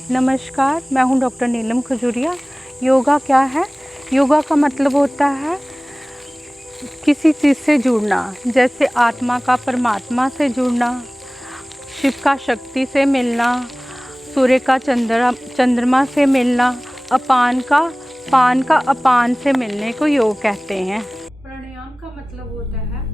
नमस्कार, मैं हूं डॉक्टर नीलम खजूरिया। योगा क्या है? योगा का मतलब होता है किसी चीज़ से जुड़ना, जैसे आत्मा का परमात्मा से जुड़ना, शिव का शक्ति से मिलना, सूर्य का चंद्रमा से मिलना, पान का अपान से मिलने को योग कहते हैं। प्राणायाम का मतलब होता है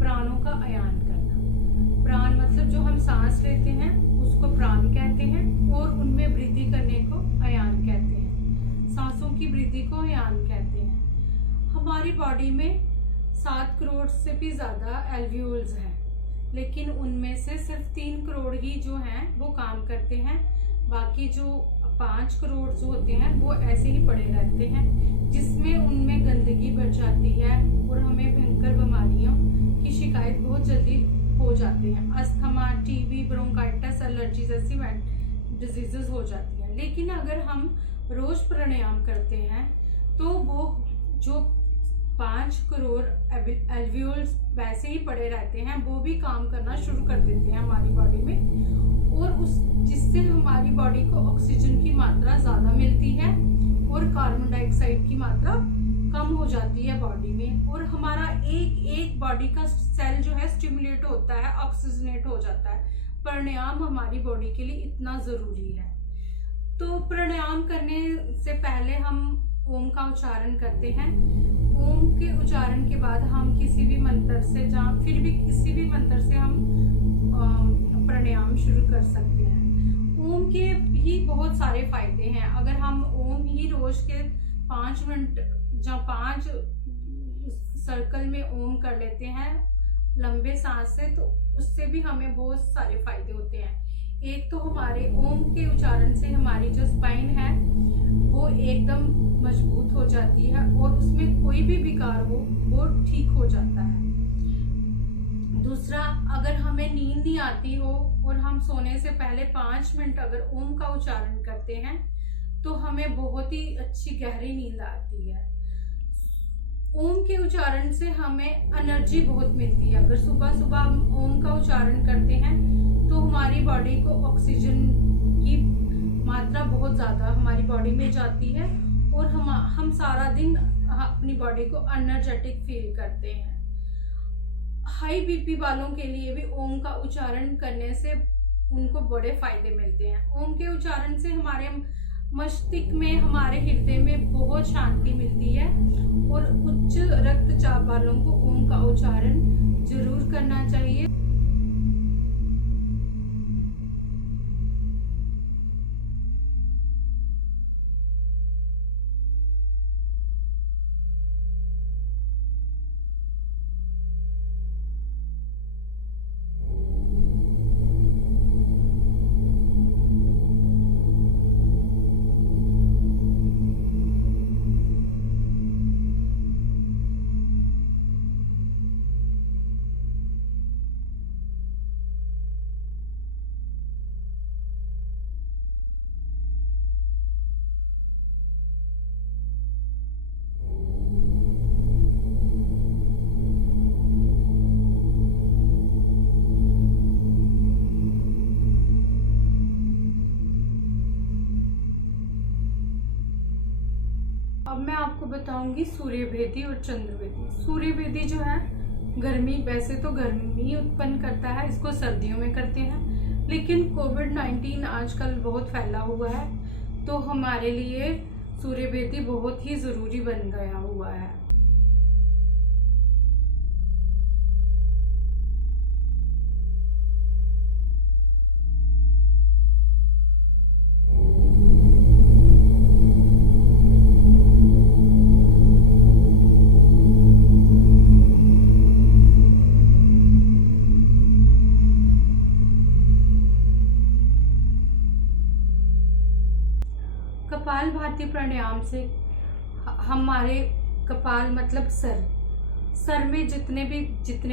प्राणों का आयान करना। प्राण मतलब जो हम सांस लेते हैं उसको प्राण कहते हैं और उनमें वृद्धि करने को आयान कहते हैं। सांसों की वृद्धि को आयान कहते हैं। हमारी बॉडी में 7 करोड़ से भी ज़्यादा एल्वियोल्स हैं, लेकिन उनमें से सिर्फ 3 करोड़ ही जो हैं वो काम करते हैं। बाकी जो 5 करोड़ जो होते हैं वो ऐसे ही पड़े रहते हैं, जिसमें उनमें गंदगी बढ़ जाती है और हमें भयंकर बीमारियों की शिकायत बहुत जल्दी हो जाती है। अस्थमा, टीबी, ब्रोंकाइटिस, एलर्जी जैसी डिजीजेस हो जाती हैं। लेकिन अगर हम रोज प्राणायाम करते हैं तो वो जो 5 करोड़ एल्वियोल्स वैसे ही पड़े रहते हैं वो भी काम करना शुरू कर देते हैं हमारी बॉडी में, और जिससे हमारी बॉडी को ऑक्सीजन की मात्रा ज़्यादा मिलती है और कार्बन डाइऑक्साइड की मात्रा कम हो जाती है बॉडी में, और हमारा एक बॉडी का सेल जो है स्टिमुलेट होता है, ऑक्सीजनेट हो जाता है। प्राणायाम हमारी बॉडी के लिए इतना ज़रूरी है। तो प्राणायाम करने से पहले हम ओम का उच्चारण करते हैं। ओम के उच्चारण के बाद हम किसी भी मंत्र से फिर भी किसी भी मंत्र से हम प्राणायाम शुरू कर सकते हैं। ओम के ही बहुत सारे फायदे हैं। अगर हम ओम ही रोज के 5 मिनट 5 सर्कल में ओम कर लेते हैं लंबे सांस से, तो उससे भी हमें बहुत सारे फायदे होते हैं। एक तो हमारे ओम के उच्चारण से हमारी जो स्पाइन है वो एकदम मजबूत हो जाती है और उसमें कोई भी विकार हो वो ठीक हो जाता है। दूसरा, अगर हमें नींद नहीं आती हो और हम सोने से पहले 5 मिनट अगर ओम का उच्चारण करते हैं तो हमें बहुत ही अच्छी गहरी नींद आती है। ओम के उच्चारण से हमें एनर्जी बहुत मिलती है। अगर सुबह सुबह हम ओम का उच्चारण करते हैं तो हमारी बॉडी को ऑक्सीजन की मात्रा बहुत ज़्यादा हमारी बॉडी में जाती है और हम सारा दिन अपनी बॉडी को एनर्जेटिक फील करते हैं। हाई बीपी वालों के लिए भी ओम का उच्चारण करने से उनको बड़े फायदे मिलते हैं। ओम के उच्चारण से हमारे मस्तिष्क में, हमारे हृदय में बहुत शांति मिलती है, और उच्च रक्तचाप वालों को ओम का उच्चारण जरूर करना चाहिए। अब मैं आपको बताऊंगी सूर्यभेदी और चंद्रभेदी। सूर्यभेदी जो है गर्मी, वैसे तो गर्मी उत्पन्न करता है, इसको सर्दियों में करते हैं, लेकिन कोविड-19 आजकल बहुत फैला हुआ है तो हमारे लिए सूर्यभेदी बहुत ही ज़रूरी बन गया हुआ है। कपालभाति प्राणायाम से हमारे कपाल मतलब सर में जितने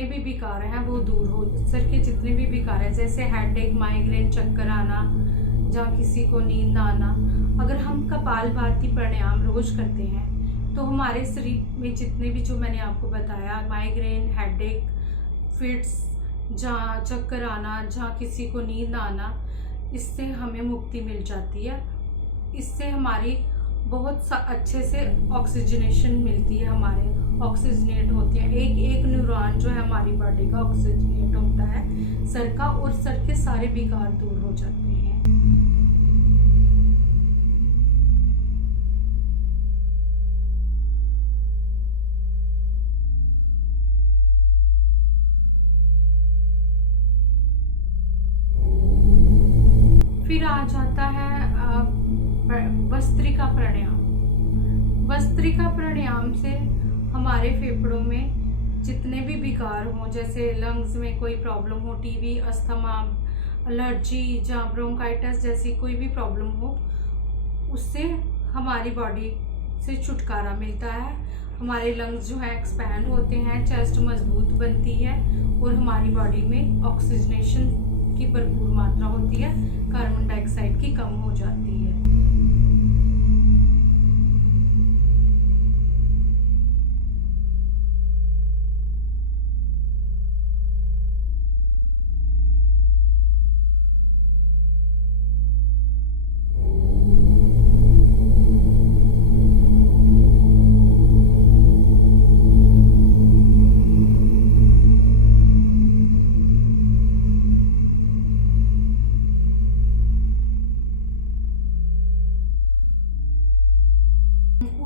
भी विकार हैं वो दूर हो। सर के जितने भी विकार हैं जैसे हेडेक, माइग्रेन, चक्कर आना, जहाँ किसी को नींद ना आना, अगर हम कपालभाति प्राणायाम रोज करते हैं तो हमारे शरीर में जितने भी, जो मैंने आपको बताया, माइग्रेन, हेडेक, फिट्स, जहाँ चक्कर आना, जहाँ किसी को नींद ना आना, इससे हमें मुक्ति मिल जाती है। इससे हमारी बहुत अच्छे से ऑक्सीजनेशन मिलती है, हमारे ऑक्सीजनेट होती है। एक एक न्यूरॉन जो है हमारी बॉडी का ऑक्सीजनेट होता है सर का, और सर के सारे विकार दूर हो जाते हैं। फिर आ जाता है भस्त्रिका प्राणायाम। भस्त्रिका प्राणायाम से हमारे फेफड़ों में जितने भी विकार हों, जैसे लंग्स में कोई प्रॉब्लम हो, टीबी, अस्थमा, एलर्जी या ब्रोंकाइटिस जैसी कोई भी प्रॉब्लम हो, उससे हमारी बॉडी से छुटकारा मिलता है। हमारे लंग्स जो है एक्सपैंड होते हैं, चेस्ट मजबूत बनती है और हमारी बॉडी में ऑक्सीजनेशन की भरपूर मात्रा होती है, कार्बन डाइऑक्साइड की कम हो जाती है।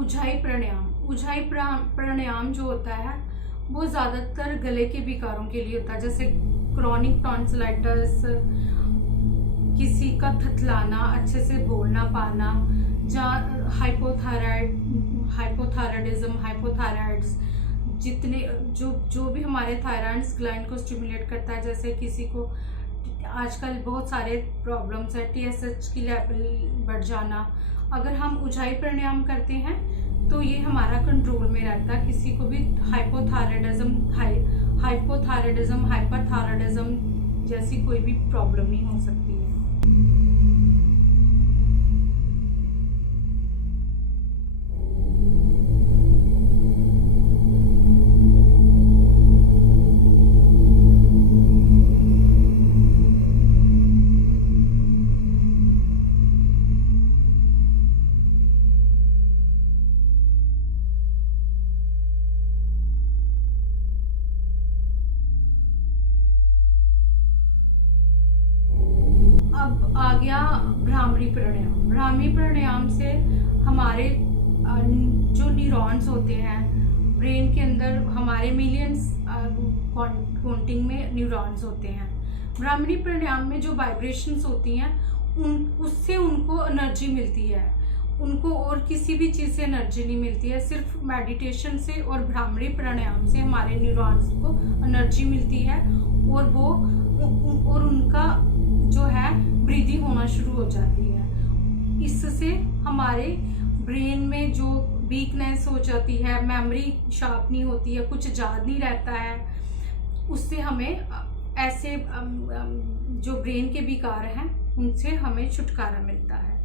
उज्जाई प्राणायाम। उज्जाई प्राणायाम जो होता है वो ज़्यादातर गले के विकारों के लिए होता है, जैसे क्रॉनिक टॉन्सिलाइटिस, किसी का थथलाना, अच्छे से बोल ना पाना, या हाइपोथायराइडिज्म, हाइपोथायराइड्स, जितने जो भी हमारे थायराइड ग्लैंड को स्टिमुलेट करता है। जैसे किसी को आजकल बहुत सारे प्रॉब्लम्स है, TSH की लेवल बढ़ जाना। अगर हम उज्जाई प्राणायाम करते हैं तो ये हमारा कंट्रोल में रहता है। किसी को भी हाइपोथायराइडिज्म, हाइपरथायराइडिज्म जैसी कोई भी प्रॉब्लम नहीं हो सकती है। अब आ गया भ्रामरी प्राणायाम। भ्रामरी प्राणायाम से हमारे जो न्यूरॉन्स होते हैं ब्रेन के अंदर, हमारे मिलियंस काउंटिंग में न्यूरॉन्स होते हैं। भ्रामरी प्राणायाम में जो वाइब्रेशंस होती हैं उससे उनको एनर्जी मिलती है। उनको और किसी भी चीज़ से एनर्जी नहीं मिलती है, सिर्फ मेडिटेशन से और भ्रामरी प्राणायाम से हमारे न्यूरॉन्स को एनर्जी मिलती है और उनका जो है वृद्धि होना शुरू हो जाती है। इससे हमारे ब्रेन में जो वीकनेस हो जाती है, मेमोरी शार्प नहीं होती है, कुछ याद नहीं रहता है, उससे हमें ऐसे जो ब्रेन के विकार हैं उनसे हमें छुटकारा मिलता है।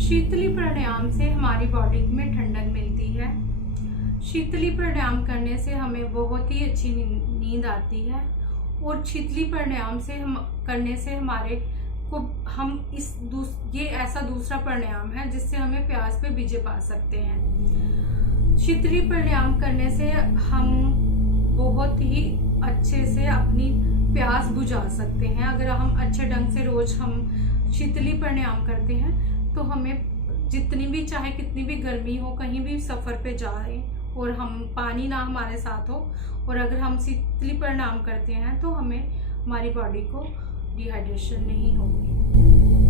शीतली प्राणायाम से हमारी बॉडी में ठंडक मिलती है। शीतली प्राणायाम करने से हमें बहुत ही अच्छी नींद आती है और शीतली प्राणायाम से करने से हमारे को ये ऐसा दूसरा प्राणायाम है जिससे हमें प्यास पे विजय पा सकते हैं। शीतली प्राणायाम करने से हम बहुत ही अच्छे से अपनी प्यास बुझा सकते हैं। अगर हम अच्छे ढंग से रोज हम शीतली प्राणायाम करते हैं तो हमें जितनी भी, चाहे कितनी भी गर्मी हो, कहीं भी सफ़र पे जा रहे हैं और हम पानी ना हमारे साथ हो, और अगर हम शीतली प्राणायाम करते हैं तो हमें हमारी बॉडी को डिहाइड्रेशन नहीं होगी।